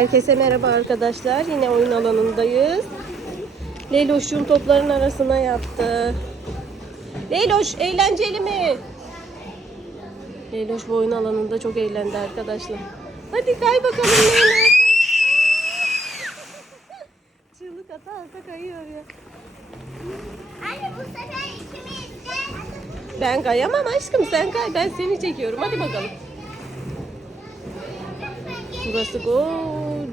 Herkese merhaba arkadaşlar. Yine oyun alanındayız. Leyloş'un topların arasına yattı. Leyloş eğlenceli mi? Leyloş bu oyun alanında çok eğlendi arkadaşlar. Hadi kay bakalım Leyloş. Çığlık ata ata kayıyor ya. Anne bu sefer ikimiz Ben kayamam aşkım sen kay ben seni çekiyorum hadi bakalım. Burası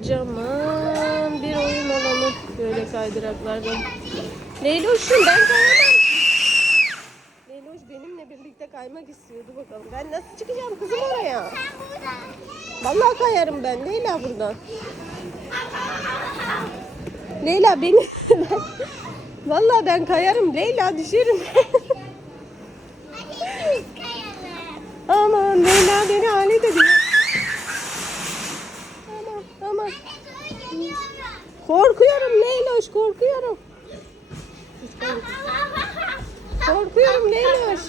kocaman bir oyun alanı. Böyle kaydıraklardan. Leyloş'um ben kayamam. Leyloş benimle birlikte kaymak istiyordu bakalım. Ben nasıl çıkacağım kızım oraya? Vallahi kayarım ben Leyla buradan. Leyla beni Vallahi ben kayarım Leyla düşerim. Hadi ikimiz kayalım. Aman Leyla beni alet ediyor. Aman aman. Anne dur geliyorum. Korkuyorum Leyloş korkuyorum. Korkuyorum Leyloş.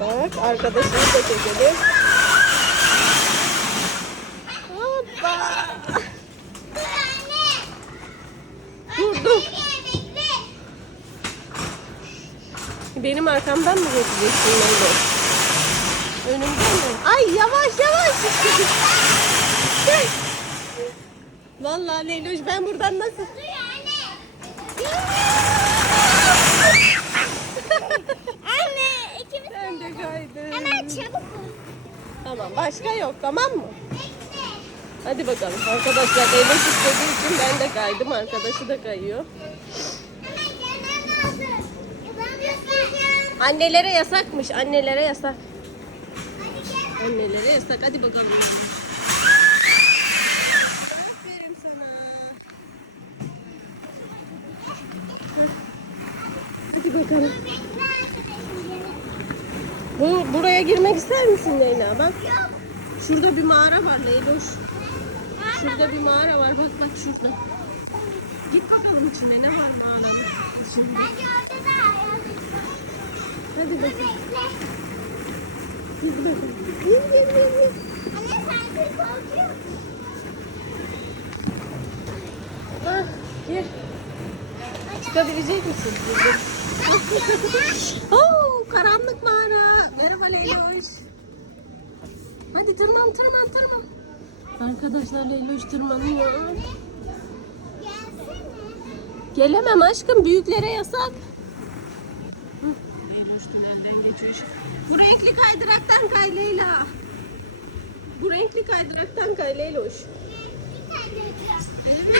Bak arkadaşını da çekelim. Hoppa. Dur. Dur. Benim arkamdan mı geçeceksin Leyloş? Önümden mi? Ay yavaş yavaş. Vallahi Leyloş ben buradan nasıl? Anne. İkimiz Ben de kaydım. hemen çabuk ol. Tamam başka yok tamam mı? Bekle. Hadi bakalım arkadaşlar Leyloş istediği için ben de kaydım. Arkadaşı da kayıyor. Hemen gelmem lazım. Yapamıyorsun. Annelere yasakmış. Annelere yasak. Hadi gel. Annelere yasak. Hadi bakalım. Aferin sana. Hadi bakalım. Bekle arkadaşım. Bu buraya girmek ister misin Leyla? Bak şurada bir mağara var Leyloş. Şurada bir mağara var. Bak bak şurada. Git bakalım içine ne var mağaranın içinde. Hadi bakalım. Git bakalım. Gir gir gir gir. Anne sanki korkuyor. Ah, gir. Çıkabilecek misin? Girdim. Karanlık mağara. Merhaba Leyloş. Hadi tırman tırman tırman. Arkadaşlar Leyloş tırmanıyor. Gelsene. Gelemem aşkım büyüklere yasak. Leyloş tünelden geçiyor. Bu renkli kaydıraktan kay Leyla. Bu renkli kaydıraktan kay Leyloş. Tane daha. Evet.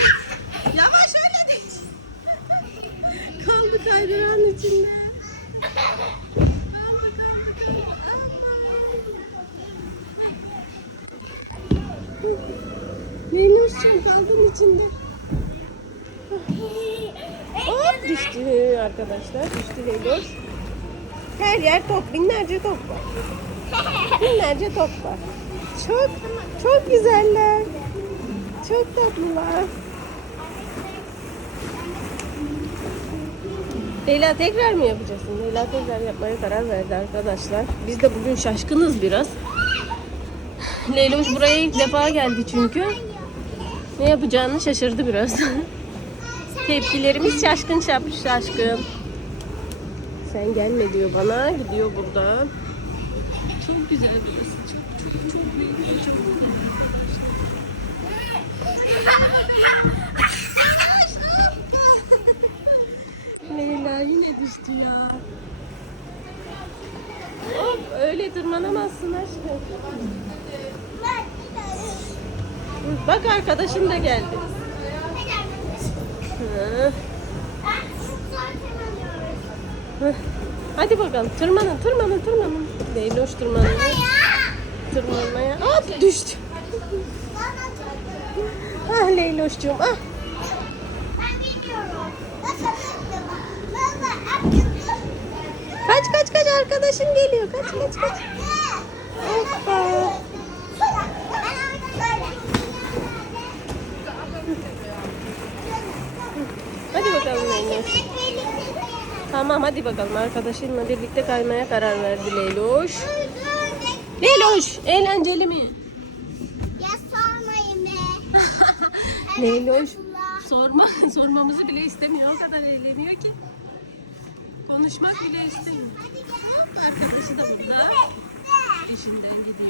Yavaş öyle değil. Kaldı kaydırağın içinde. Kaldı kaldı kaldı. İçinde. Hop düştü arkadaşlar. Düştü Leyloş. Her yer top. Binlerce top var. Binlerce top var. Çok çok güzeller. Çok tatlılar. Leyla tekrar mı yapacaksın? Leyla tekrar yapmaya karar verdi arkadaşlar. Biz de bugün şaşkınız biraz. Leyloş buraya ilk defa geldi çünkü. Ne yapacağını şaşırdı biraz. Tepkilerimiz şaşkın şap- şaşkın. Sen gelme diyor bana. Gidiyor buradan. Çok güzel burası. Çok çok çok büyük. Çok güzel. Leyla yine düştü ya. Hop öyle tırmanamazsın aşkım. Bak arkadaşın da geldi. Hadi bakalım tırmanın tırmanın tırmanın. Leyloş tırmanıyor. Tırmanmaya. Hop düştü. Ah Leyloş'cum ah. Kaç kaç kaç arkadaşın geliyor. Kaç kaç kaç. Tamam hadi bakalım arkadaşınla birlikte kaymaya karar verdi Leyloş. Leyloş eğlenceli mi? Ya sorma Leyloş sorma, sormamızı bile istemiyor. O kadar eğleniyor ki. Konuşmak bile istemiyor. Arkadaşı da burada. İşinden gidiyor.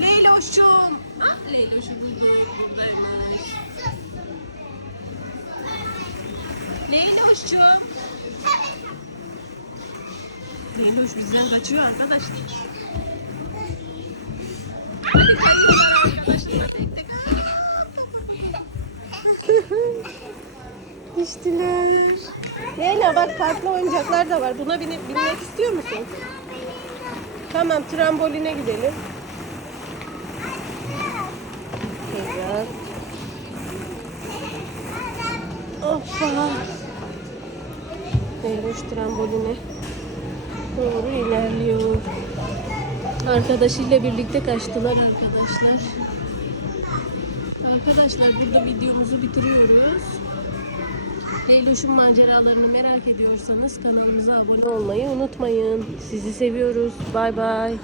Leyloş'um. Ah Leyloş'u bulduk. Buradaymış. Leyloş'um. Leyloş bizden kaçıyor arkadaşlar. Hadi. Düştüler. Leyla bak farklı oyuncaklar da var. Buna binip, binmek istiyor musun? Tamam tramboline gidelim. Güzel. Hoppa. Leyloş tramboline doğru ilerliyor. Arkadaşıyla birlikte kaçtılar arkadaşlar. Arkadaşlar burada videomuzu bitiriyoruz. Leyloş'un maceralarını merak ediyorsanız kanalımıza abone olmayı unutmayın. Sizi seviyoruz. Bay bay.